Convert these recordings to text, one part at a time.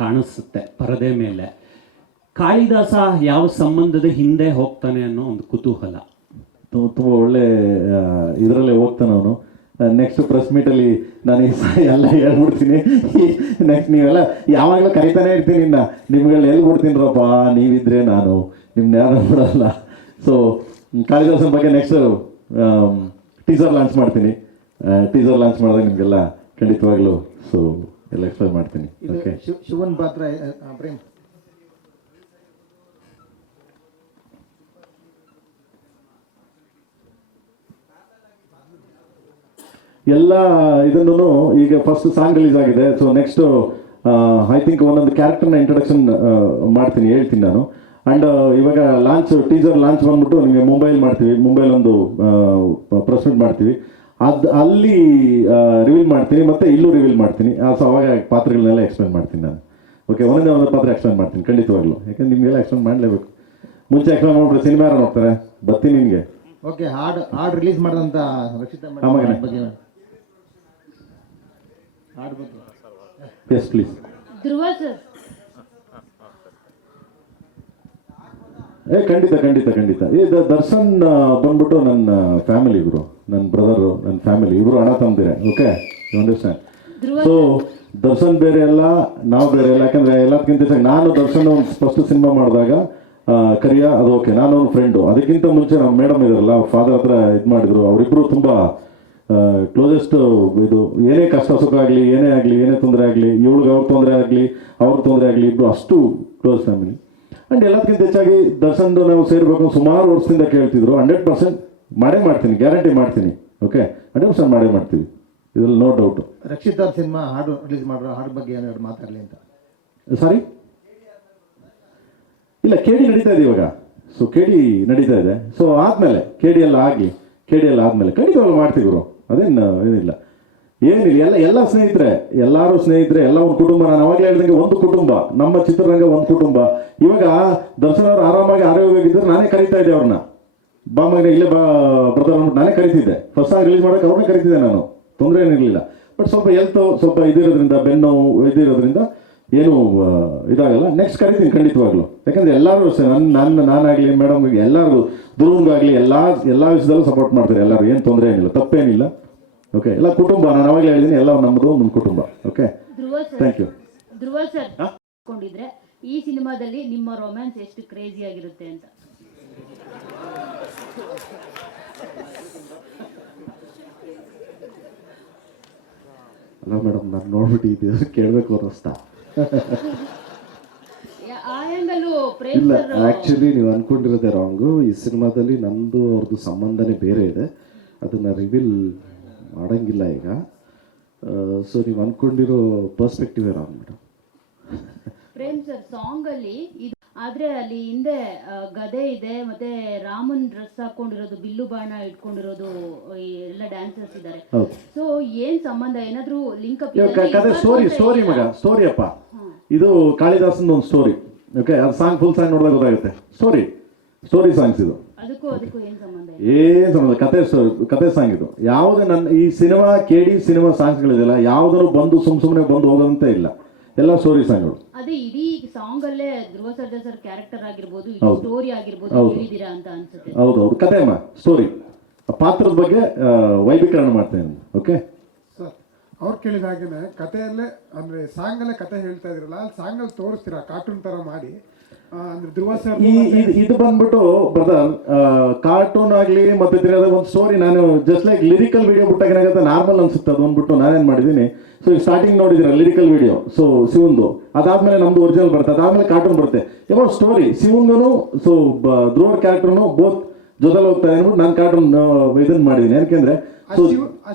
ಕಾಣಿಸುತ್ತೆ ಪರದೆ ಮೇಲೆ. ಕಾಳಿದಾಸ ಯಾವ ಸಂಬಂಧದ ಹಿಂದೆ ಹೋಗ್ತಾನೆ ಅನ್ನೋ ಒಂದು ಕುತೂಹಲ. ತುಂಬ ಒಳ್ಳೆ ಇದರಲ್ಲೇ ಹೋಗ್ತಾನೆ ಅವನು. ನೆಕ್ಸ್ಟ್ ಪ್ರೆಸ್ ಮೀಟಲ್ಲಿ ನಾನು ಎಲ್ಲ ಹೇಳ್ಬಿಡ್ತೀನಿ. ನೆಕ್ಸ್ಟ್ ನೀವೆಲ್ಲ ಯಾವಾಗಲೂ ಕರಿತಾನೆ ಇರ್ತೀನಿ ಇನ್ನು ನಿಮ್ಗೆಲ್ಲ ಹೇಳ್ಬಿಡ್ತೀನಿರಪ್ಪ, ನೀವಿದ್ರೆ ನಾನು ನಿಮ್ನ ಯಾರು ಬಿಡಲ್ಲ. ಸೊ ಕಾಳಿದಾಸನ ಬಗ್ಗೆ ನೆಕ್ಸ್ಟ್ ಟೀಸರ್ ಲಾಂಚ್ ಮಾಡ್ತೀನಿ. ಟೀಸರ್ ಲಾಂಚ್ ಮಾಡಿದಾಗ ನಿಮಗೆಲ್ಲ ಖಂಡಿತವಾಗ್ಲೂ ಸೊ ಎಲ್ಲ ಎಕ್ಸ್ಪ್ಲೈನ್ ಮಾಡ್ತೀನಿ. ಓಕೆ, ಶಿವನ್ ಪಾತ್ರ ಪ್ರೇಮ್ ಎಲ್ಲ ಇದನ್ನು ಈಗ ಫಸ್ಟ್ ಸಾಂಗ್ ರಿಲೀಸ್ ಆಗಿದೆ. ಸೊ ನೆಕ್ಸ್ಟ್ ಐ ಥಿಂಕ್ ಒಂದೊಂದು ಕ್ಯಾರೆಕ್ಟರ್ನ ಇಂಟ್ರೊಡಕ್ಷನ್ ಮಾಡ್ತೀನಿ, ಹೇಳ್ತೀನಿ ನಾನು. ಆ್ಯಂಡ್ ಇವಾಗ ಲಾಂಚ್ ಟೀಸರ್ ಲಾಂಚ್ ಬಂದ್ಬಿಟ್ಟು ನಿಮಗೆ ಮುಂಬೈಲಿ ಮಾಡ್ತೀವಿ. ಮುಂಬೈಲಿ ಒಂದು ಪ್ರೆಸ್ ಮೀಟ್ ಮಾಡ್ತೀವಿ, ಅಲ್ಲಿ ರಿವೀಲ್ ಮಾಡ್ತೀನಿ, ಮತ್ತು ಇಲ್ಲೂ ರಿವೀಲ್ ಮಾಡ್ತೀನಿ. ಸೊ ಅವಾಗ ಪಾತ್ರಗಳನ್ನೆಲ್ಲ ಎಕ್ಸ್ಪ್ಲೇನ್ ಮಾಡ್ತೀನಿ ನಾನು. ಓಕೆ, ಒಂದೊಂದೇ ಪಾತ್ರ ಎಕ್ಸ್ಪ್ಲೇನ್ ಮಾಡ್ತೀನಿ ಖಂಡಿತವಾಗ್ಲೂ, ಯಾಕಂದ್ರೆ ನಿಮಗೆಲ್ಲ ಎಕ್ಸ್ಪ್ಲೇನ್ ಮಾಡಲೇಬೇಕು. ಮುಂಚೆ ಎಕ್ಸ್ಪ್ಲೇನ್ ಮಾಡ್ಬಿಟ್ರೆ ಸಿನಿಮಾ ಯಾರು ಹೋಗ್ತಾರೆ, ಬರ್ತೀನಿ ನಿಮಗೆ. ಓಕೆ, ಹಾಡು ರಿಲೀಸ್ ಮಾಡಿದಂಥ ರಕ್ಷಿತಾ ಬಗ್ಗೆ ಹಾಡು ಬಗ್ಗೆ ಎಸ್ ಪ್ಲೀಸ್. Dhruva sir. ಖಂಡಿತ ಖಂಡಿತ ಖಂಡಿತ. ಈ ದರ್ಶನ್ ಬಂದ್ಬಿಟ್ಟು ನನ್ನ ಫ್ಯಾಮಿಲಿ, ಇವರು ನನ್ನ ಬ್ರದರು, ನನ್ನ ಫ್ಯಾಮಿಲಿ, ಇವರು ಅಣ್ಣ ತಮ್ಮದಿರೆ. Okay, you understand. So Darshan ಬೇರೆ ಅಲ್ಲ, ನಾವು ಬೇರೆ ಅಲ್ಲ. ಯಾಕಂದರೆ ಎಲ್ಲದಕ್ಕಿಂತ ನಾನು ದರ್ಶನ್ ಫಸ್ಟ್ ಸಿನಿಮಾ ಮಾಡಿದಾಗ ಕರಿಯ ಅದು ಓಕೆ, ನಾನು ಅವ್ನ ಫ್ರೆಂಡು. ಅದಕ್ಕಿಂತ ಮುಂಚೆ ನಮ್ಮ ಮೇಡಮ್ ಇದಾರಲ್ಲ, ಅವ್ರ ಫಾದರ್ ಹತ್ರ ಇದು ಮಾಡಿದ್ರು. ಅವರಿಬ್ಬರು ತುಂಬ ಕ್ಲೋಸೆಸ್ಟ್. ಇದು ಏನೇ ಕಷ್ಟ ಸುಖ ಆಗಲಿ, ಏನೇ ಆಗಲಿ, ಏನೇ ತೊಂದರೆ ಆಗಲಿ, ಇವಳಿಗೆ ಅವ್ರ ತೊಂದರೆ ಆಗಲಿ, ಅವ್ರ ತೊಂದರೆ ಆಗಲಿ, ಇಬ್ಬರು ಅಷ್ಟು ಕ್ಲೋಸ್ ಫ್ಯಾಮಿಲಿ. ಆ್ಯಂಡ್ ಎಲ್ಲದಕ್ಕಿಂತ ಹೆಚ್ಚಾಗಿ ದರ್ಶನ್ದು ನಾವು ಸೇರಬೇಕು ಸುಮಾರು ವರ್ಷದಿಂದ ಕೇಳ್ತಿದ್ರು. 100% ಮಾಡೇ ಮಾಡ್ತೀನಿ, ಗ್ಯಾರಂಟಿ ಮಾಡ್ತೀನಿ. ಓಕೆ, 100% ಮಾಡೇ ಮಾಡ್ತೀವಿ, ಇದ್ರಲ್ಲಿ ನೋ ಡೌಟು. ರಕ್ಷಿತ್ ಅವ್ರ ಸಿನಿಮಾ ಹಾಡು ರಿಲೀಸ್ ಮಾಡಿರೋ ಹಾಡು ಬಗ್ಗೆ ಏನಾದ್ರು ಮಾತಾಡಲಿ ಅಂತ. ಸಾರಿ, ಇಲ್ಲ, KD ನಡೀತಾ ಇದೆ ಇವಾಗ. ಸೊ KD ನಡೀತಾ ಇದೆ. ಸೊ ಆದಮೇಲೆ KD ಎಲ್ಲ ಆಗಲಿ, KD ಎಲ್ಲ ಆದಮೇಲೆ ಖಂಡಿತವಾಗ್ಲೂ ಮಾಡ್ತೀವಿ. ಅದೇನು ಏನಿಲ್ಲ, ಏನಿಲ್ಲ. ಎಲ್ಲ ಸ್ನೇಹಿತರೆ, ಎಲ್ಲರೂ ಸ್ನೇಹಿತರೆ, ಎಲ್ಲ ಒಂದು ಕುಟುಂಬ. ನಾನು ಅವಾಗಲೇ ಹೇಳ್ದಂಗೆ ಒಂದು ಕುಟುಂಬ, ನಮ್ಮ ಚಿತ್ರರಂಗ ಒಂದು ಕುಟುಂಬ. ಇವಾಗ ದರ್ಶನ್ ಅವರು ಆರಾಮಾಗಿ ಆರೋಗ್ಯವಾಗಿದ್ದರೆ ನಾನೇ ಕರಿತಾ ಇದ್ದೆ ಅವ್ರನ್ನ. ಬಾ ಮಗನೇ ಇಲ್ಲೇ ಬಾ ಬ್ರದರ್ ಅಂದ್ಬಿಟ್ಟು ನಾನೇ ಕರಿತಿದ್ದೆ. ಫಸ್ಟ್ ಸಾಂಗ್ ರಿಲೀಸ್ ಮಾಡೋಕೆ ಅವ್ರನ್ನೇ ಕರಿತಿದ್ದೆ ನಾನು, ತೊಂದರೆ ಏನಿರಲಿಲ್ಲ. ಬಟ್ ಸ್ವಲ್ಪ ಹೆಲ್ತ್ ಸ್ವಲ್ಪ ಇದಿರೋದ್ರಿಂದ, ಬೆನ್ನು ಇದಿರೋದ್ರಿಂದ ಏನು ಇದಾಗಲ್ಲ. ನೆಕ್ಸ್ಟ್ ಕರಿತೀನಿ ಖಂಡಿತವಾಗ್ಲು. ಯಾಕಂದರೆ ಎಲ್ಲರೂ ನಾನಾಗಲಿ ಮೇಡಮ್ಗೆ ಎಲ್ಲರಿಗೂ, ಧ್ರುವನ್ಗಾಗಲಿ ಎಲ್ಲ ವಿಷಯದಲ್ಲೂ ಸಪೋರ್ಟ್ ಮಾಡ್ತಾರೆ ಎಲ್ಲರೂ. ಏನು ತೊಂದರೆ ಏನಿಲ್ಲ, ತಪ್ಪೇನಿಲ್ಲ. ಓಕೆ, ಎಲ್ಲ ಕುಟುಂಬ. ನಾನು ಅವಾಗಲೇ ಹೇಳಿದ್ದೀನಿ, ಎಲ್ಲ ನಮ್ಮದು ನಮ್ಮ ಕುಟುಂಬ. Okay, thank you. Dhruva sir ಕೊಂಡಿದ್ರೆ ಈ ಸಿನಿಮಾದಲ್ಲಿ ನಿಮ್ಮ ರೊಮ್ಯಾನ್ಸ್ ಎಷ್ಟು ಕ್ರೇಜಿ ಆಗಿರುತ್ತೆ ಅಂತ. ಅಲ್ಲ ಮೇಡಮ್, ನಾನು ನೋಡ್ಬಿಟ್ಟು ಇದು ಕೇಳಬೇಕು ಅನ್ನಿಸ್ತಾ. ಇಲ್ಲ, ಆ್ಯಕ್ಚುಲಿ ನೀವು ಅಂದ್ಕೊಂಡಿರೋದೇ ರಾಂಗು. ಈ ಸಿನಿಮಾದಲ್ಲಿ ನಮ್ಮದು ಅವ್ರದ್ದು ಸಂಬಂಧನೇ ಬೇರೆ ಇದೆ, ಅದನ್ನು ರಿವೀಲ್ ಮಾಡೋಂಗಿಲ್ಲ ಈಗ. ಸೊ ನೀವು ಅಂದ್ಕೊಂಡಿರೋ ಪರ್ಸ್ಪೆಕ್ಟಿವೇ wrong madam. Prem sir song ಅಲ್ಲಿ ಇದು ಆದ್ರೆ ಅಲ್ಲಿ ಹಿಂದೆ ಗದೆ ಇದೆ, ಮತ್ತೆ ರಾಮನ್ ಡ್ರೆಸ್ ಹಾಕೊಂಡಿರೋದು, ಬಿಲ್ಲು ಬಾಣ ಇಟ್ಕೊಂಡಿರೋದು ಎಲ್ಲ ಡ್ಯಾನ್ಸರ್ಸ್ ಇದ್ದಾರೆ. ಸೊ ಏನ್ ಸಂಬಂಧ, ಏನಾದ್ರು ಲಿಂಕ್ ಅಪ್? ಕತೆ ಸ್ಟೋರಿ ಮಗ, ಸ್ಟೋರಿ ಅಪ್ಪ. ಇದು ಕಾಳಿದಾಸನ ಒಂದು ಸ್ಟೋರಿ. ಓಕೆ, ಅದು ಸಾಂಗ್ ಫುಲ್ ಸಾಂಗ್ ನೋಡಿದಾಗ ಗೊತ್ತಾಗುತ್ತೆ. ಸ್ಟೋರಿ ಸಾಂಗ್ಸ್ ಇದು. ಅದಕ್ಕೂ ಏನ್ ಸಂಬಂಧ? ಏನ್ ಸಂಬಂಧ, ಕತೆ ಸಾಂಗ್ ಇದು. ಯಾವುದೇ ನನ್ನ ಈ ಸಿನಿಮಾ KD ಸಿನಿಮಾ ಸಾಂಗ್ಸ್ಗಳಿದೆಯಲ್ಲ, ಯಾವುದನ್ನು ಬಂದು ಸುಮ್ಮನೆ ಬಂದು ಹೋಗೋದಂತ ಇಲ್ಲ, ಎಲ್ಲ ಸ್ಟೋರಿ ಸಾಂಗ್ಗಳು. ಅದೇ ಇಡೀ ಸಾಂಗ್ ಅಲ್ಲೇ ಧ್ರುವ ಸರ್ಜಾ ಸರ್ ಕ್ಯಾರೆಕ್ಟರ್ ಆಗಿರ್ಬೋದು, ಸ್ಟೋರಿ ಆಗಿರ್ಬೋದು ಹೇಳಿದೀರಾ ಅಂತ ಅನ್ಸುತ್ತೆ. ಹೌದು, ಕತೆ ಅಮ್ಮ, ಸ್ಟೋರಿ. ಪಾತ್ರದ ಬಗ್ಗೆ ವೈಭೀಕರಣ ಮಾಡ್ತೇನೆ. ಓಕೆ ಸರ್, ಅವ್ರು ಕೇಳಿದ ಹಾಗೇನೆ ಕಥೆಯಲ್ಲೇ ಅಂದ್ರೆ ಸಾಂಗ್ ಅಲ್ಲೇ ಕತೆ ಹೇಳ್ತಾ ಇದ್ರಲ್ಲ, ಅಲ್ಲಿ ಸಾಂಗ್ ಅಲ್ಲಿ ತೋರಿಸ್ತೀರಾ ಕಾರ್ಟೂನ್ ತರ ಮಾಡಿ. ಅಂದ್ರೆ ಧ್ರುವ ಸರ್ ಇದು ಬಂದ್ಬಿಟ್ಟು ಬ್ರದರ್ ಕಾರ್ಟೂನ್ ಆಗಲಿ ಮತ್ತೆ ಒಂದು ಸ್ಟೋರಿ. ನಾನು ಜಸ್ಟ್ ಲೈಕ್ ಲಿರಿಕಲ್ ವಿಡಿಯೋ ಬಿಟ್ಟಾಗ ಏನಾಗುತ್ತೆ, ನಾರ್ಮಲ್ ಅನ್ಸುತ್ತೆ ಅದು ಅಂದ್ಬಿಟ್ಟು ನಾನೇನು ಮಾಡಿದ್ದೀನಿ. ಸೊ ಈಗ ಸ್ಟಾರ್ಟಿಂಗ್ ನೋಡಿದ್ದೀರಾ ಲಿರಿಕಲ್ ವಿಡಿಯೋ, ಸೊ ಶಿವಂದು. ಅದಾದ್ಮೇಲೆ ನಮ್ದು ಒರಿಜಿನಲ್ ಬರುತ್ತೆ, ಅದಾದ್ಮೇಲೆ ಕಾರ್ಟೂನ್ ಬರುತ್ತೆ. ಯಾವಾಗ ಸ್ಟೋರಿ ಶಿವಂಗೂ ಸೊ ಧ್ರುವ ಕ್ಯಾರೆಕ್ಟರ್ನು ಬೋತ್ ಜೊತೆಲಿ ಹೋಗ್ತಾ ಅಂದ್ಬಿಟ್ಟು ನಾನು ಕಾರ್ಟೂನ್ ಇದನ್ನ ಮಾಡಿದ್ದೀನಿ. ಯಾಕೆಂದ್ರೆ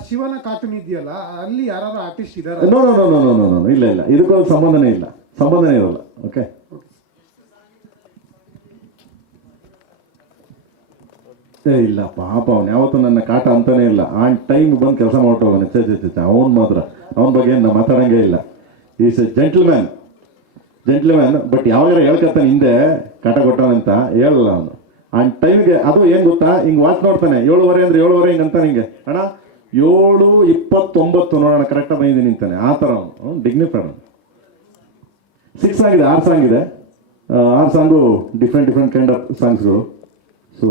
ಶಿವನ ಕಾರ್ಟೂನ್ ಇದೆಯಲ್ಲ, ಅಲ್ಲಿ ಯಾರು ಆರ್ಟಿಸ್ಟ್ ಇದ್ದಾರೆ? No no no no no no ಇಲ್ಲ, ಇದಕ್ಕೂ ಸಂಬಂಧನೇ ಇರಲ್ಲ. ಓಕೆ, ಇಲ್ಲ ಪಾಪ, ಅವ್ನು ಯಾವತ್ತೂ ನನ್ನ ಕಾಟ ಅಂತಾನೆ ಇಲ್ಲ. ಆನ್ ಟೈಮ್ ಬಂದು ಕೆಲಸ ಮಾಡ್ಕೋತಾನೆ. ಅವನು ಮಾತ್ರ ಅವನ ಬಗ್ಗೆ ನಾನು ಮಾತಾಡಂಗೇ ಇಲ್ಲ. Is A gentleman. ಬಟ್ ಯಾವಾಗ ಹೇಳ್ಕತ್ತಾನೆ ಹಿಂದೆ ಕಾಟ ಕೊಟ್ಟಾನಂತ ಹೇಳಲ್ಲ ಅವನು. ಆನ್ ಟೈಮ್ಗೆ ಅದು ಏನು ಗೊತ್ತಾ, ಹಿಂಗೆ ವಾಚ್ ನೋಡ್ತಾನೆ. 7:15 ಅಂದ್ರೆ 7:15 ಹಿಂಗೆ ಅಂತಾನೆ. ಹಿಂಗೆ ಅಣ್ಣ 7:29 ನೋಡೋಣ ಕರೆಕ್ಟಾಗಿ ಬಂದಿದ್ದೀನಿ ಅಂತಾನೆ. ಆ ಥರ ಅವನು ಡಿಗ್ನಿಫೈಡ್. ಸಾಂಗ್ ಇದೆ, 6 ಸಾಂಗ್ ಇದೆ. 6 ಸಾಂಗು ಡಿಫ್ರೆಂಟ್ ಕೈಂಡ್ ಆಫ್ ಸಾಂಗ್ಸ್ಗಳು. ಸೊ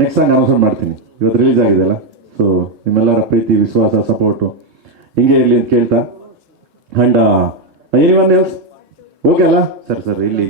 ನೆಕ್ಸ್ಟ್ ಸಾಂಗ್ ಅನೌನ್ಸ್ಮೆಂಟ್ ಮಾಡ್ತೀನಿ. ಇವತ್ತು ರಿಲೀಸ್ ಆಗಿದೆಯಲ್ಲ, ಸೊ ನಿಮ್ಮೆಲ್ಲರ ಪ್ರೀತಿ, ವಿಶ್ವಾಸ, ಸಪೋರ್ಟು ಹಿಂಗೆ ಇರಲಿ ಅಂತ ಕೇಳ್ತಾ. ಆ್ಯಂಡ್ ಎನಿವನ್ ಎಲ್ಸ್ ಓಕೆ ಅಲ್ಲ ಸರ್ ಇಲ್ಲಿ